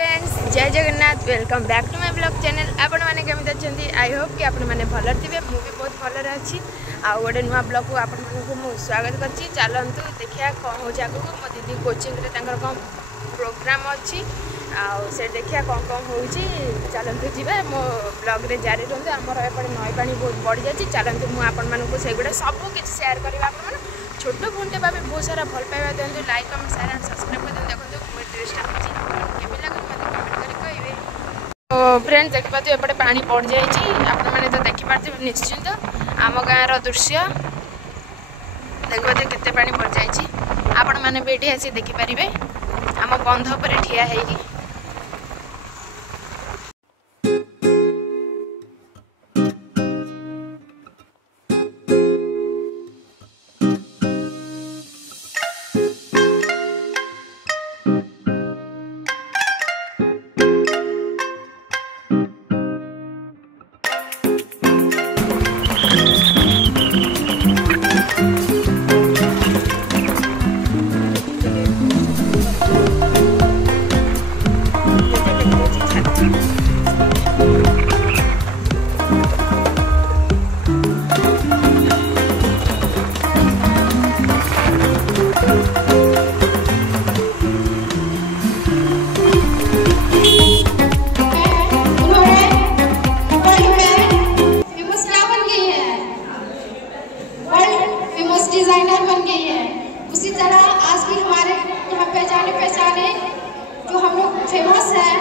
Friends जय Jagannath welcome back to my blog channel. आपण मैंने केमी अच्छे आई होप कि आपण मैंने भल थे मुझे बहुत भल अच्छी आउ गोटे नुआ ब्लॉग को आपण मानू स्वागत करची। चलतु देखिए कौन हो आगे मो दीदी कोचिंग कौन प्रोग्राम अच्छी आउ से देखिए कौन कौन हो चलतु जी मो ब्लॉग रे जारी रुहतु। आमर एपटे नई पानी बहुत बढ़ी जाती। चलतु मुझे सेगुड़ा सब किसी सेयार करा छोट फोन टे भाई बहुत सारा भल पाइबा दिखाते like comment share and subscribe कर देखो मुझे ड्रेसटा केमी लगे मत कमेंट कर कहे। तो फ्रेंड्स देख पाते एपटे पानी पड़ जाइए आपण मैंने तो देखिपारे निश्चिंत आम गाँव दृश्य देख पाते केते पानी पड़ जाइए आपण मैंने भी ये आसी देखिपारे आम बंध पर ठिया है। डिजाइनर बन गई है। उसी तरह आज भी हमारे यहाँ पे जाने पहचाने जो हम लोग फेमस है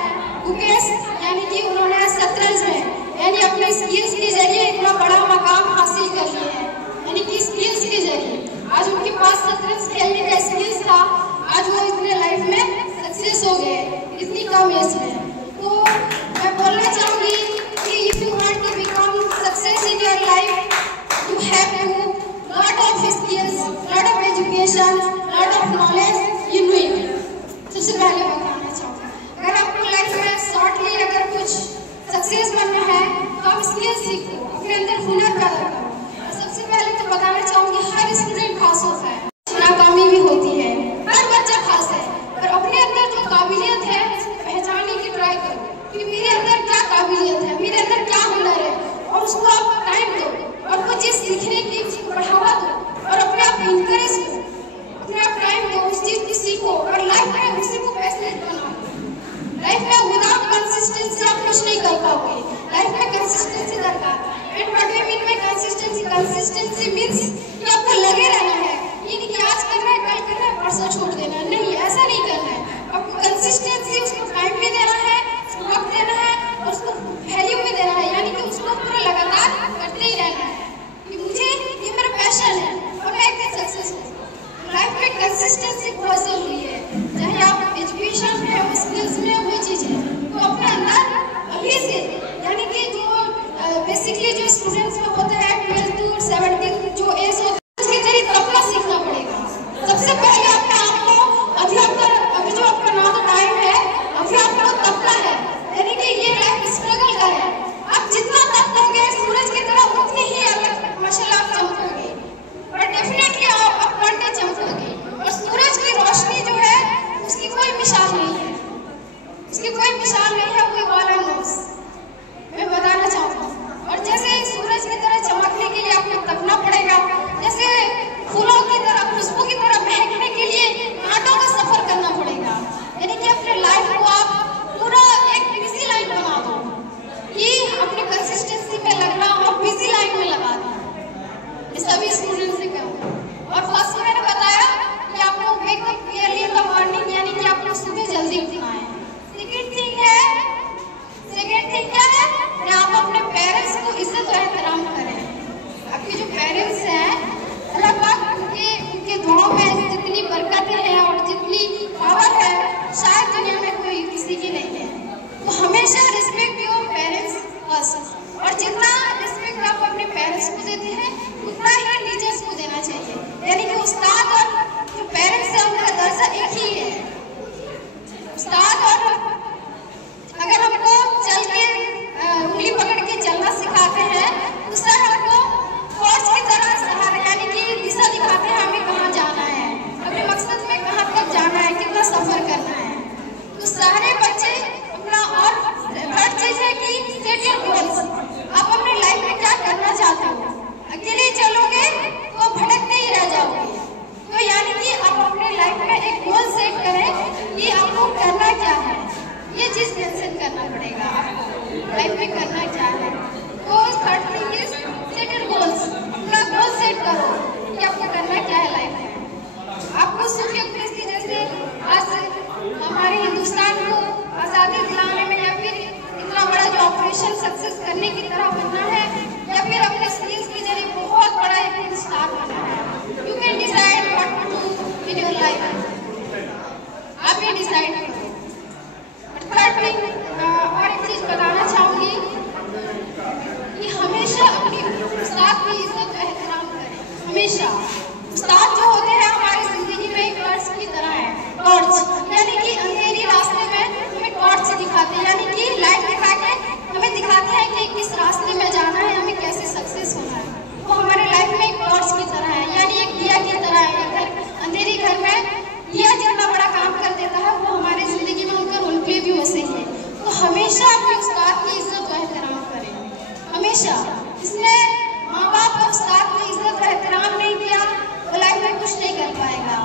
मुकेश, यानी कि उन्होंने शतरंज में यानी अपने स्किल्स के जरिए इतना बड़ा मकाम हासिल कर लिया है। यानी कि स्किल्स के जरिए आज उनके पास शतरंज खेलने का स्किल्स था, आज वो इतने लाइफ में सक्सेस हो गए इतनी कम एज में। तो मैं बोलना चाहूँगी कि if you want to become success in your life you have to lot of skills, lot of education, lot of knowledge you need। सबसे पहले बताना चाहूँगी अगर आपको लाइफ में शॉर्टली अगर कुछ सक्सेस बनना है तो आप स्किल्स सीखो, अपने अंदर हुनर पैदा करो। सबसे पहले तो बताना चाहूँगी हर स्टूडेंट खास होता है, नाकामी भी होती है, हर बच्चा खास है, पर अपने अंदर जो काबिलियत है उसको पहचानने की ट्राई करो कि मेरे अंदर क्या काबिलियत है, मेरे अंदर क्या हुनर है, और उसको आप टाइम दो और वो चीज़ सीखने की बढ़ावा दो और अपने आप इंकरेज करो, अपने आप टाइम दो, उस चीज़ की सीखो और लाइफ में उसी को पैशनेट बनाओ। लाइफ में विदाउट कंसिस्टेंसी आप कुछ नहीं कर पाओगे, लाइफ में कंसिस्टेंसी दरकार है। And what we mean by consistency, consistency means कि आपको लगे रहना है, ये नहीं कि आज करना है कल करना है परसों छोड़ देना है, नहीं ऐसा नहीं करना है। आपको कंसिस्टेंसी उसको टाइम भी देना है, उसको वक्त देना है और उसको वैल्यू भी देना है, यानी कि उसको पूरा लगातार करते ही रहना है कि मुझे ये मेरा पैशन है और मैं एक दिन सक्सेस हूँ। लाइफ में कंसिस्टेंसी बहुत जरूरी है, चाहे आप एजुकेशन में हो, स्किल्स में हो, वो चीज़ है तो अपने अंदर अभी से, यानी कि जो बेसिकली जो स्टूडेंट्स में होता है 12 to 17 जो एज होता है उसके जरिए तपना सीखना पड़ेगा। सबसे पहले अपने आप को अभी जो आपका ना तो टाइम है, अभी आपको तपना है, यानी कि ये लाइफ स्ट्रगल का है। आप जितना तपोगे सूरज की तरह उतनी ही अलग माशाल्लाह आप चमकोगे और डेफिनेटली आप वन डे चमकोगे। और सूरज की रोशनी जो है उसकी कोई मिसाल नहीं है, उसकी कोई मिसाल नहीं है, कोई ऑल एंड नोस मैं बताना चाहूँगा। और जैसे सूरज की तरह चमकने के लिए आपको तपना पड़ेगा, जैसे फूलों की तरह खुशबू की तरह महकने के लिए कांटों का सफर करना पड़ेगा। यानी कि अपने लाइफ को आप पूरा एक बिजी लाइन बना दो कि अपने कंसिस्टेंसी में लगना और बिजी लाइन में लगा दो। ये सभी स्टूडेंट से कहूँ। और फर्स्ट मैंने बताया कि आपको wake up early in the morning, यानी कि आपको सुबह जल्दी उठना है। सेकंड थिंग है चीज़ मेंशन करना पड़ेगा आपको लाइफ में करना क्या है। तो third thing is set your goals. अपना गोल सेट करो कि आपको करना क्या है लाइफ में। आपको सूर्य कृषि जैसे आज हमारे हिंदुस्तान को आज़ादी दिलाने में या फिर इतना बड़ा जो ऑपरेशन सक्सेस करने की तरह बनना है या फिर अपने स्किल्स के जरिए बहुत बड़ा एक स्टार बनना है। You can decide what to do in your life. आप ये डिसाइड करो। थर्ड थिंग और एक चीज़ बताना चाहूँगी कि हमेशा अपनी उस्ताद की इज्जत और एहतराम करें। हमेशा उस्ताद जो होते हैं हमारी ज़िंदगी में एक टॉर्च की तरह है। टॉर्च यानी कि अंधेरी रास्ते में हमें टॉर्च दिखाते हैं, यानी कि लाइट दिखा के हमें दिखाते हैं कि किस रास्ते में जाना है, हमें कैसे सक्सेस होना है। वो हमारे लाइफ में एक टॉर्च की तरह है, यानी एक दिया की तरह है। घर अंधेरी घर में दिया जितना बड़ा काम कर देता है वो हमारी ज़िंदगी में उनका रोल प्ले भी वैसे ही है। तो हमेशा अपने उस्ताद की इज्जत और एहतराम करें। हमेशा इसने माँ बाप और उस्ताद की इज्जत और एहतराम नहीं किया वो लाइफ में कुछ नहीं कर पाएगा,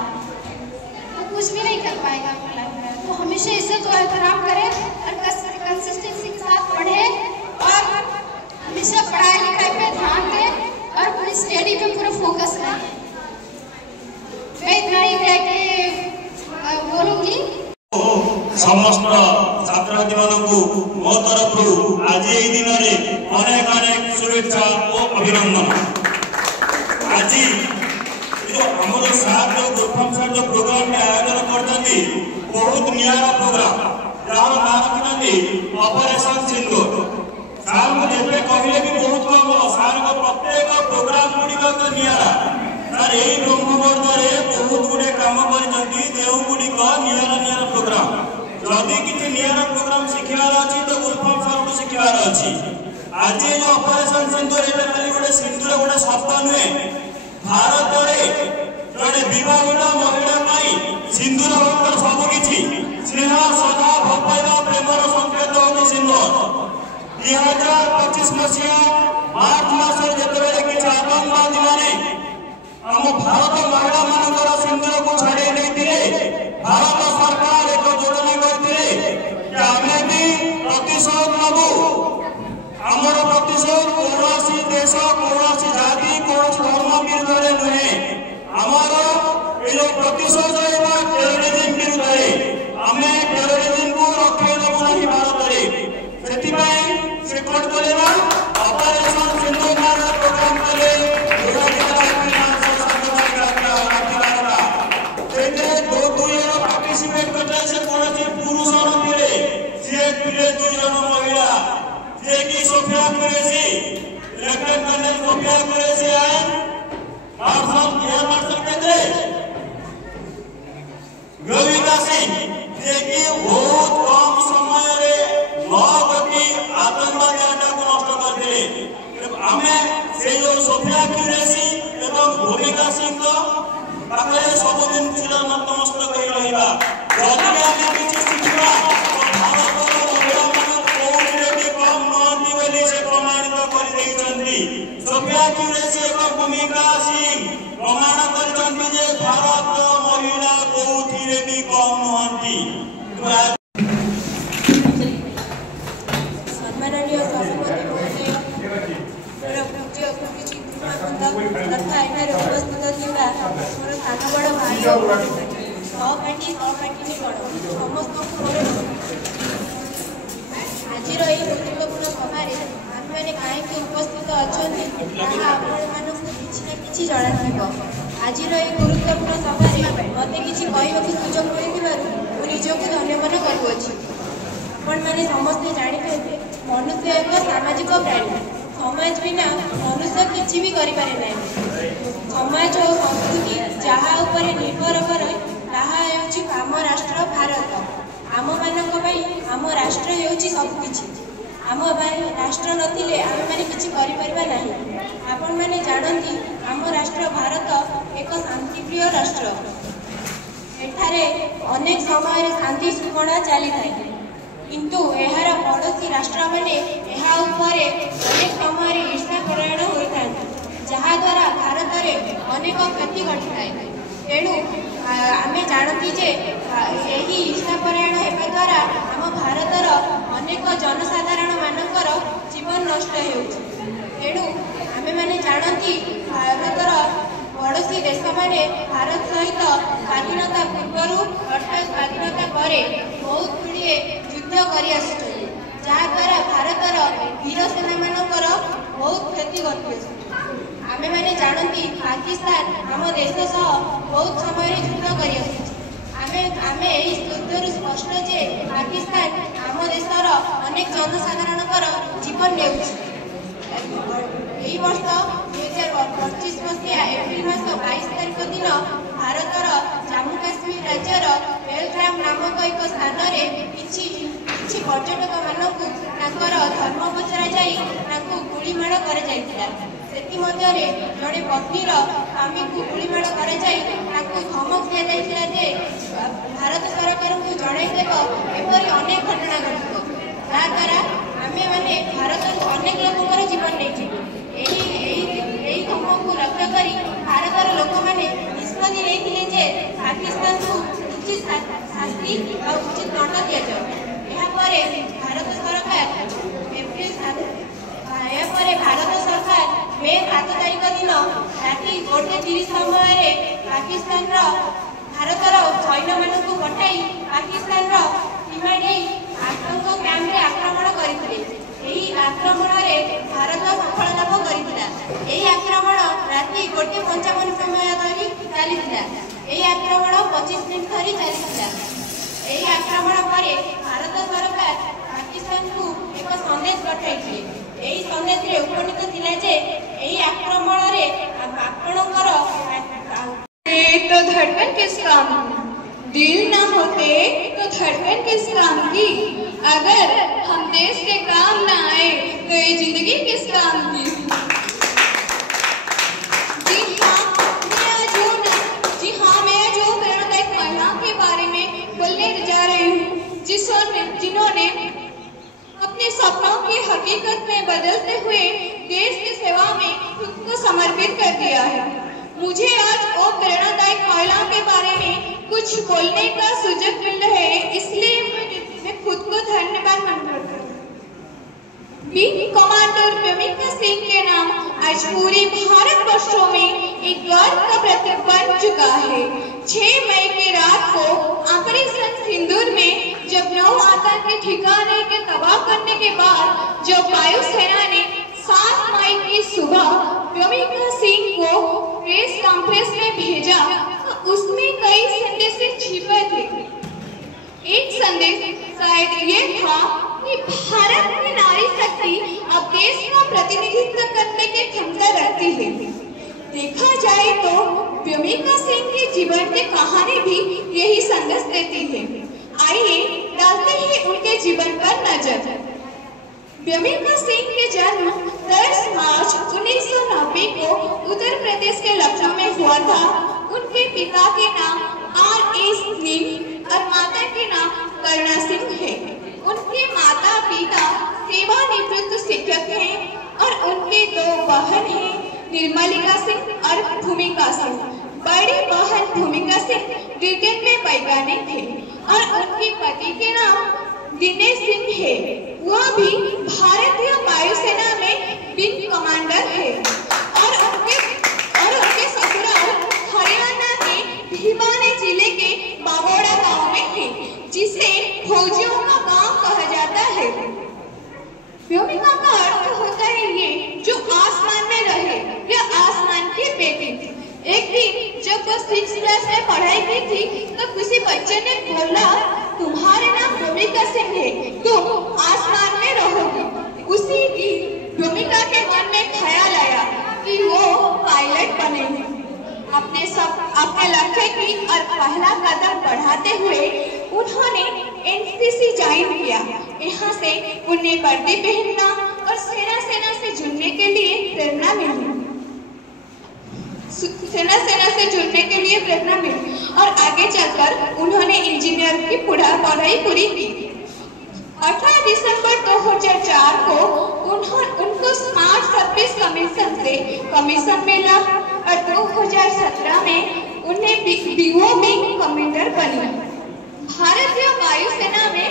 वो कुछ भी नहीं कर पाएगा अपनी लाइफ में। तो हमेशा इज्जत और एहतराम करें और कंसिस्टेंसी के साथ पढ़ें और हमेशा पढ़ाई लिखाई पे ध्यान दें और अपनी स्टडी पे पूरा फोकस करें। मैं इतना ही कह के बोलूँगी। समस्त छात्र छात्री मानकु मो तरफ आज ये दिन में अनेक अनेक शुभेच्छा और अभिनंदन। आज जो हमरो साथ जो गुरुफम सर जो प्रोग्राम में आयोजन करते बहुत नियारा प्रोग्राम जहाँ नाम रखी ऑपरेशन सिंदूर। सार को जेबे कहले भी बहुत कम सार को प्रत्येक प्रोग्राम गुड़िक तो नियारा। सार यही ब्रह्मवर्धरे बहुत गुड़े काम कर जो गुड़िक नियारा नियारा प्रोग्राम जदि किसी नियारा प्रोग्राम शिखार अच्छी तो गुरुफम सर को शिखार अच्छी। आज जो ऑपरेशन सिंदूर ये खाली गोटे सिंदूर गोटे शब्द नुहे भारत में जड़े विवाहित महिला सिंदूर सबकि स्नेह सदा भलपाइबा प्रेमर संकेत होती सिंदूर। 2025 मसीहा मार्च मास जिते किसी आतंकवादी मैंने आम भारत महिला मानकर सिंदूर को छाड़ी नहीं भारत सरकार एक जोड़ना करते आमे भी प्रतिशोध नबू। आमर प्रतिशोध कौन देश कौन जाति कौन धर्म विरुद्ध नुहे आमर ये प्रतिशोध टेरोरिज्म विरुद्ध आम टेरोरिज्म को रखे देवु नहीं भारत से कौन करेगा ऑपरेशन सिंदूर प्रोग्राम कले पार्टिसिपेट करते से कौन पुरुष नीले सी पिले 2 जन महिला जे कि सोफिया कुरैशी लेफ्टिनेंट कर्नल सोफिया कुरैशी आए मार्शल एयर मार्शल केंद्र गोविंदा सिंह जे कि बहुत कम समय रे 9 कोटी आतंकवादी अड्डा को नष्ट कर दिले। आमे से जो सोफिया कुरैशी एवं गोविंदा सिंह को पाखे सबदिन चिर नतमस्तक होई रहिबा। जदि आमे किछि शिखिबा तो भारत महिला मान कोउरे भी कम नहंती बोली से प्रमाणित कर दैछन्ती। सोफिया कुरैशी एवं भूमिका सिंह प्रमाण करछन्ती जे भारत महिला कोउथिरे भी कम नहंती। सम्माननीय सभापति महोदय पूज्य गुरुजी तथा एठारे उपस्थित थिबा मोर सान बड़ भाई सहपाठी सहपाठी समस्त आज गुरुत्वपूर्ण सभार आम मैंने कहीं उपस्थित अच्छा किसी जना आज गुरुत्वपूर्ण सभार मत कि कहवाक सुजोग मिलू निजक धन्यवाद करुच्छी। आपण मैंने समस्ते जाते मनुष्य एक सामाजिक प्राणी। समाज बिना मनुष्य किसी भी करें। समाज और संस्कृति जहाँ उपर निर्भर करे आम राष्ट्र भारत। आम मान आम राष्ट्र होउछि सबकिछि। आम राष्ट्र नथिले आम मैंने किछि करि परिबा नाही। आपण मैंने जानती आम राष्ट्र भारत एक शांतिप्रिय राष्ट्र। एठारे अनेक समय शांति शृंखला चली थाए किंतु एहार पड़ोसी राष्ट्र मैंने अनेक समय ईर्षा परायण होता जहाद्वारा भारत में अनेक क्षति घटी थाए। तेणु आम जानती जे यही ईर्षा परायण होगा द्वारा आम भारतर कि भारतर पड़ोशी देश मैंने भारत सहित स्वाधीनता पूर्व अर्थात स्वाधीनता पर बहुत गुड़िए युद्ध कर जहाद्वारा भारतर वीर सेना मानकर बहुत क्षति घटी। आमे मैंने जानती पाकिस्तान आम देश सह बहुत समय युद्ध कर युद्धर स्पष्ट जे पाकिस्तान आम देशर अनेक जनसाधारण जीवन ने वर्ष 2025 मसीहा एप्रिल मास 22 तारिख दिन भारतर जम्मू काश्मीर राज्यर बेलग्राम नामक एक स्थान में किछि पर्यटक मानक धर्म पचरा जाई गुड़ीमाड़ कर जड़े पत्नीर स्वामी को गुड़ीमाड़ कर धमक दि जाता जे भारत सरकार को जनईदेव एपरी अनेक घटना घटो जहाद्वारा आम मैंने भारत अनेक लोक जीवन नहीं धमक को लक्ष्य कर भारतर लोक मैंने निष्पत्ति नहीं पाकिस्तान को उचित शास्ति और उचित दंड दि जाए। भारत सरकार मे 7 तारिख दिन राति 1:30 समय पाकिस्तान भारतर सैन्य मान पठाई पाकिस्तान सीमा आतंक कैंप में आक्रमण करते आक्रमण में भारत सफल लाभ कर आक्रमण राति 1:55 समय धरी चली आक्रमण 25 मिनट धरी चली आक्रमण पर भारत सरकार पाकिस्तान को एक संदेश पठाई संदेश में उपनीत थिला जे आक्रमण तो धड़कन किस काम की? दिल ना होते तो धड़कन किस काम की? अगर हम देश के काम ना आए तो ये जिंदगी किस काम की? जी हाँ मैं जो प्रेरणादायक महिला के बारे में बोलने जा रही हूँ जिन्होंने अपने सपनों की हकीकत में बदलते हुए देश की सेवा में खुद को समर्पित कर दिया है। मुझे आज वो प्रेरणादायक महिलाओं के बारे में कुछ बोलने का सुजग मिल रहा है, इसलिए मैं खुद को धन्यवाद मानती हूँ। विंग कमांडर प्रेमिका सिंह के नाम आज पूरे भारतवर्षों में एक गर्व का प्रतीक बन चुका है। 6 मई की रात को ऑपरेशन सिंदूर में जब 9 आतंकी ठिकाने के तबाह करने के बाद जब वायुसेना ने 7 मई की सुबह प्रेमिका सिंह को प्रेस कॉन्फ्रेंस में भेजा तो उसमें कई संदेश छिपे थे। एक संदेश शायद ये था कि भारत की नारी शक्ति अब देश का प्रतिनिधित्व करने की क्षमता रखती है। देखा जाए तो प्रेमिका सिंह के जीवन की कहानी भी यही संदेश देती है। आइए डालते हैं उनके जीवन पर नजर। प्रेमिका सिंह के जन्म 10 मार्च 1990 को उत्तर प्रदेश के लखनऊ में हुआ था। उनके पिता के नाम R.S. सिंह और माता के नाम करुणा सिंह है। उनके माता पिता सेवानिवृत्त शिक्षक हैं और उनके 2 बहन हैं, निर्मलिका सिंह और भूमिका सिंह। बड़ी बहन भूमिका सिंह ब्रिटेन में वैज्ञानिक थे और उनके पति के नाम दिनेश सिंह है। वह भी भारतीय वायुसेना में विंग कमांडर है और उनके ससुराल हरियाणा के भिवानी जिले के बागोड़ा गांव में है, जिसे फौजियों का गांव कहा जाता है। व्योमिका का अर्थ होता है ये जो आसमान में रहे या आसमान की बेटी। एक दिन जब वो 6th क्लास में पढ़ाई की थी तो किसी बच्चे ने बोला, तुम्हारे नाम व्योमिका सिंह है, तुम आसमान में रहोगी। उसी दिन व्योमिका के मन में ख्याल आया कि वो पायलट बनेगी। अपने लक्ष्य की और पहला कदम बढ़ाते हुए उन्होंने एनसीसी ज्वाइन किया। यहाँ से उन्हें वर्दी पहनना और सेना से जुड़ने के लिए प्रेरणा मिली और आगे चलकर उन्होंने इंजीनियर की पढ़ाई पूरी की। 18 दिसंबर 2004 को उनको स्मार्ट सर्विस कमीशन से कमीशन मिला और 2017 में उन्हें बीओ विंग कमांडर बनी। भारतीय वायुसेना में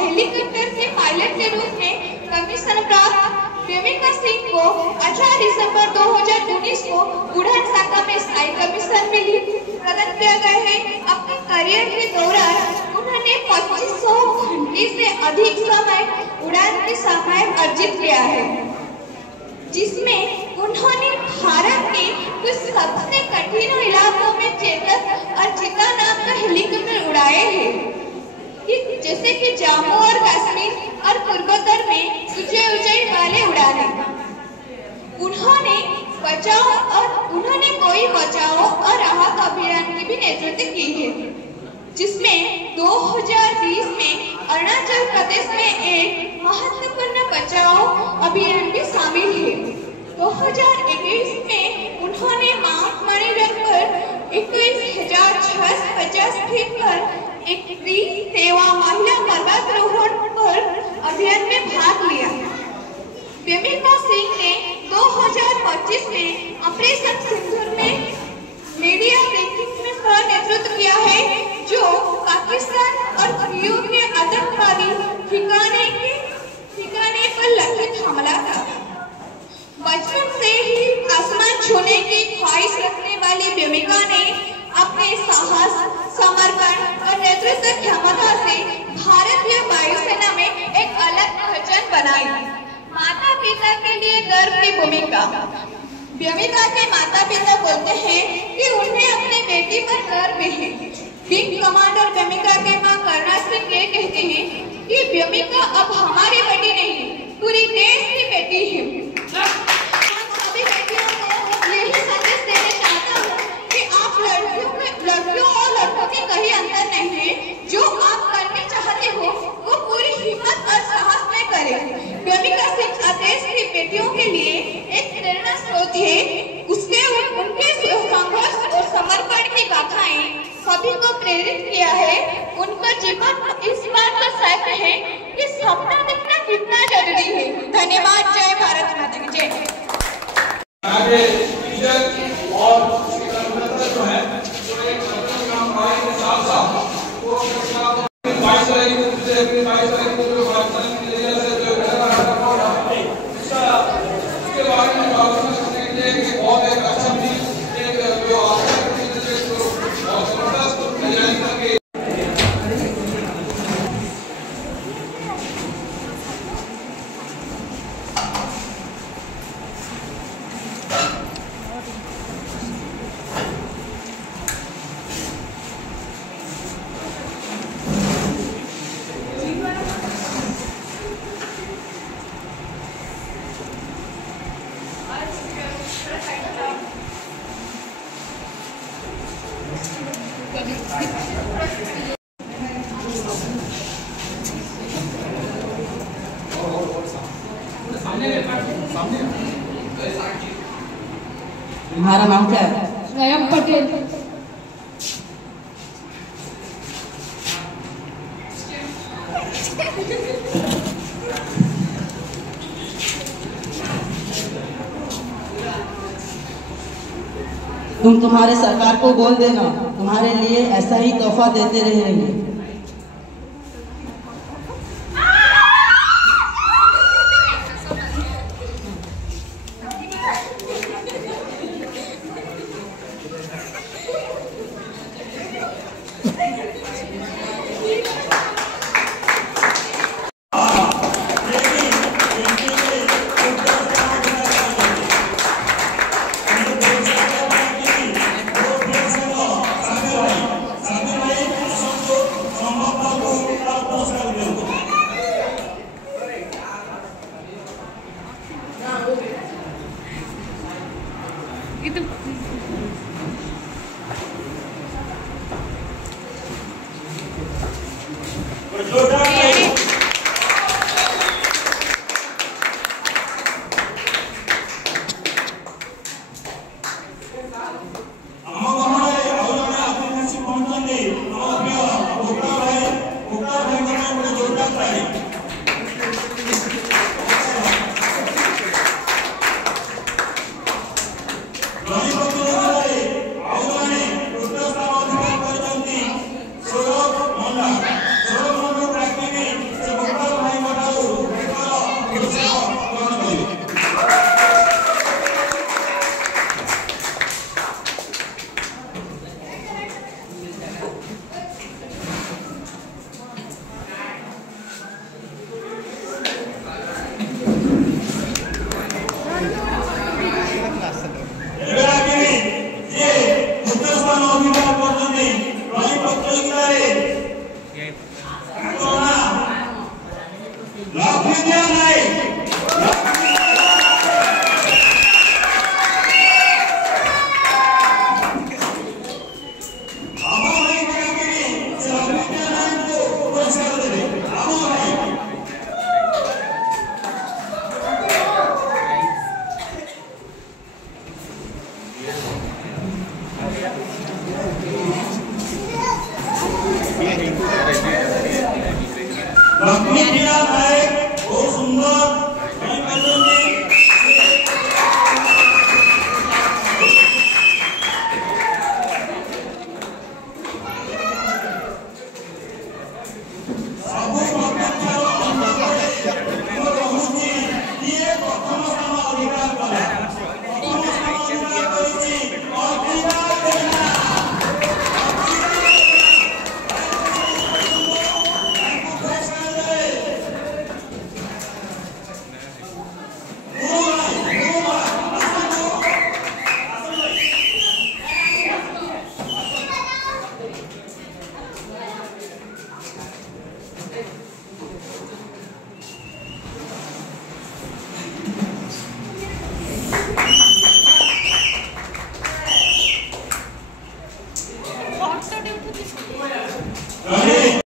हेलीकॉप्टर के पायलट के रूप में कमीशन प्राप्त प्रेमिका सिंह को 18 दिसंबर 2019 को उड़ान शाखा में स्थायी कमीशन मिली प्रदान किया गया है। अपने करियर के दौरान उन्होंने 2500 घंटे से अधिक समय उड़ान की सफाई अर्जित किया है, जिसमें उन्होंने भारत के कुछ सबसे कठिन इलाकों में चेतक और चिता नाम का हेलीकॉप्टर उड़ाए हैं, जैसे कि जम्मू और कश्मीर और पूर्वोत्तर में ऊंचाई वाले उड़ाने। उन्होंने कोई बचाव और राहत अभियान की भी नेतृत्व की है, जिसमें 2020 में अरुणाचल प्रदेश में एक महत्वपूर्ण बचाव अभियान भी शामिल है। 2021 में उन्होंने माउंट मणिरंग पर 21,650 फीट पर एक सेवा महिला पर्वतारोहण पर अभियान में भाग लिया। प्रेमिका सिंह ने 2025 में ऑपरेशन सिंदूर में मीडिया ब्रेकिंग में सह नेतृत्व किया है, जो पाकिस्तान और पीओ के आतंकवादी ठिकाने पर लक्षित हमला था। बचपन से ही आसमान छूने की ख्वाहिश रखने वाली प्रेमिका ने अपने साहस, समर्पण और नेतृत्व क्षमता से भारतीय वायुसेना में एक अलग पहचान बनाई। माता पिता के लिए गर्व की भूमिका। प्रेमिका के माता पिता बोलते हैं कि उन्हें अपनी बेटी पर गर्व है। विंग कमांडर प्रेमिका के मां करुणा सिंह ये कहती हैं कि प्रेमिका अब हमारी बेटी नहीं, पूरी देश की बेटी है। हम सभी बेटियों को यही संदेश देना चाहता हूँ कि आप लड़कियों और लड़कों में कहीं अंतर नहीं है। जो आप करना चाहते हो वो पूरी हिम्मत और साहस में करें। प्रेमिका सिंह देश की बेटियों के लिए एक प्रेरणा स्रोत है। उनके संघर्ष और समर्पण की गाथाएं सभी को प्रेरित किया है। उनका जीवन इस बात का साक्ष्य है कि सपना देखना कितना जरूरी है। धन्यवाद। जय भारत माता की जय। तुम्हारा नाम क्या है? स्वयं पटेल। तुम तुम्हारे सरकार को बोल देना, तुम्हारे लिए ऐसा ही तोहफा देते रहेंगे। लक्ष्मी नायक